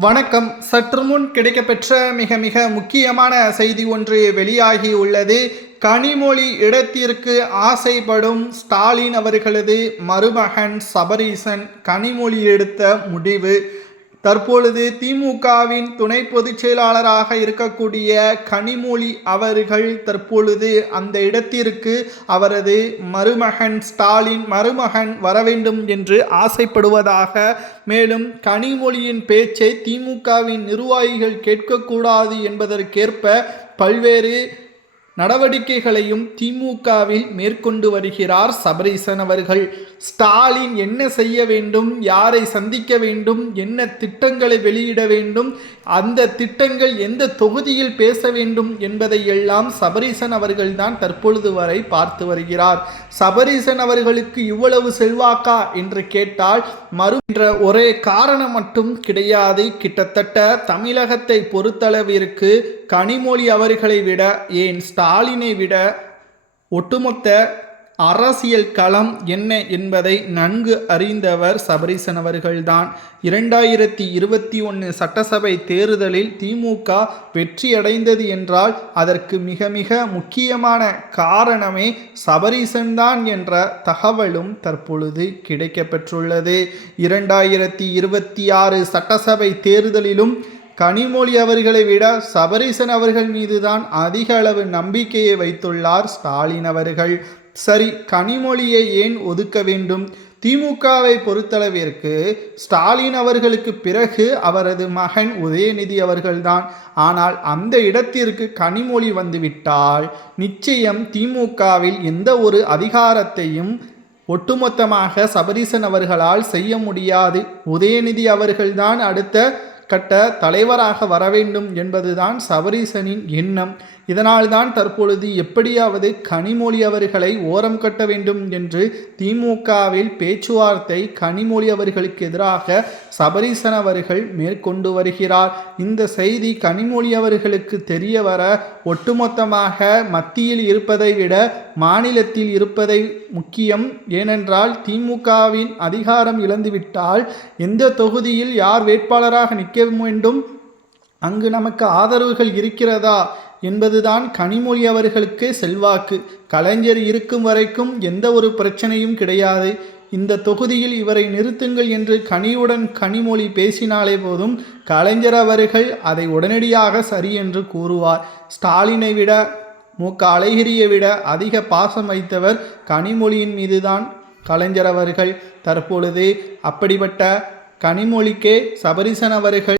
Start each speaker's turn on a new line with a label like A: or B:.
A: வணக்கம். சற்று முன் கிடைக்கப்பெற்ற மிக மிக முக்கியமான செய்தி ஒன்று வெளியாகி உள்ளது. கனிமொழி இடத்திற்கு ஆசைப்படும் ஸ்டாலின் அவர்களது மருமகன் சபரீசன் கனிமொழி எடுத்த முடிவு. தற்பொழுது திமுகவின் துணை பொதுச் செயலாளராக இருக்கக்கூடிய கனிமொழி அவர்கள் தற்பொழுது அந்த இடத்திற்கு அவரது மருமகன் ஸ்டாலின் மருமகன் வர வேண்டும் என்று ஆசைப்படுவதாக மேலும் கனிமொழியின் பேச்சை திமுகவின் நிர்வாகிகள் கேட்கக்கூடாது என்பதற்கேற்ப பல்வேறு நடவடிக்கைகளையும் திமுகவில் மேற்கொண்டு வருகிறார் சபரீசன் அவர்கள். ஸ்டாலின் என்ன செய்ய வேண்டும் யாரை சந்திக்க வேண்டும் என்ன திட்டங்களை வெளியிட வேண்டும் அந்த திட்டங்கள் எந்த தொகுதியில் பேச வேண்டும் என்பதை எல்லாம் சபரீசன் அவர்கள்தான் தற்பொழுது வரை பார்த்து வருகிறார். சபரீசன் அவர்களுக்கு இவ்வளவு செல்வாக்கா என்று கேட்டால் மறு என்ற ஒரே காரணம் மட்டும் கிடையாது. கிட்டத்தட்ட தமிழகத்தை பொறுத்தளவிற்கு கனிமொழி அவர்களை விட ஏன் ஸ்டாலினை விட ஒட்டுமொத்த அரசியல் களம் என்ன என்பதை நன்கு அறிந்தவர் சபரீசன் அவர்கள்தான். இரண்டாயிரத்தி இருபத்தி ஒன்று சட்டசபை தேர்தலில் திமுக வெற்றியடைந்தது என்றால் அதற்கு மிக மிக முக்கியமான காரணமே சபரீசன் தான் என்ற தகவலும் தற்பொழுது கிடைக்கப்பெற்றுள்ளது. இரண்டாயிரத்தி இருபத்தி ஆறு சட்டசபை தேர்தலிலும் கனிமொழி அவர்களை விட சபரீசன் அவர்கள் மீதுதான் அதிக அளவு நம்பிக்கையை வைத்துள்ளார் ஸ்டாலின் அவர்கள். சரி கனிமொழியை ஏன் ஒதுக்க வேண்டும்? திமுகவை பொறுத்தளவிற்கு ஸ்டாலின் அவர்களுக்கு பிறகு அவரது மகன் உதயநிதி அவர்கள்தான். ஆனால் அந்த இடத்திற்கு கனிமொழி வந்துவிட்டால் நிச்சயம் திமுகவில் எந்த ஒரு அதிகாரத்தையும் ஒட்டுமொத்தமாக சபரீசன் அவர்களால் செய்ய முடியாது. உதயநிதி அவர்கள்தான் அடுத்த கட்ட தலைவராக வர வேண்டும் என்பதுதான் சபரீசனின் எண்ணம். இதனால்தான் தற்பொழுது எப்படியாவது கனிமொழி அவர்களை ஓரம் கட்ட வேண்டும் என்று திமுகவில் பேச்சுவார்த்தை கனிமொழி அவர்களுக்கு எதிராக சபரீசன் அவர்கள் மேற்கொண்டு வருகிறார். இந்த செய்தி கனிமொழி அவர்களுக்கு தெரிய வர ஒட்டுமொத்தமாக மத்தியில் இருப்பதை விட மாநிலத்தில் இருப்பதை முக்கியம். ஏனென்றால் திமுகவின் அதிகாரம் இழந்துவிட்டால் எந்த தொகுதியில் யார் வேட்பாளராக நிற்க வேண்டும் அங்கு நமக்கு ஆதரவுகள் இருக்கிறதா என்பதுதான் கனிமொழி அவர்களுக்கு செல்வாக்கு. கலைஞர் இருக்கும் வரைக்கும் எந்த ஒரு பிரச்சனையும் கிடையாது. இந்த தொகுதியில் இவரை நிறுத்துங்கள் என்று கனியுடன் கனிமொழி பேசினாலே போதும் கலைஞர் அவர்கள் அதை உடனடியாக சரி என்று கூறுவார். ஸ்டாலினை விட மு. க. அழகிரியை விட அதிக பாசம் வைத்தவர் கனிமொழியின் மீதுதான் கலைஞர் அவர்கள். தற்பொழுது அப்படிப்பட்ட கனிமொழிக்கே சபரிசன் அவர்கள்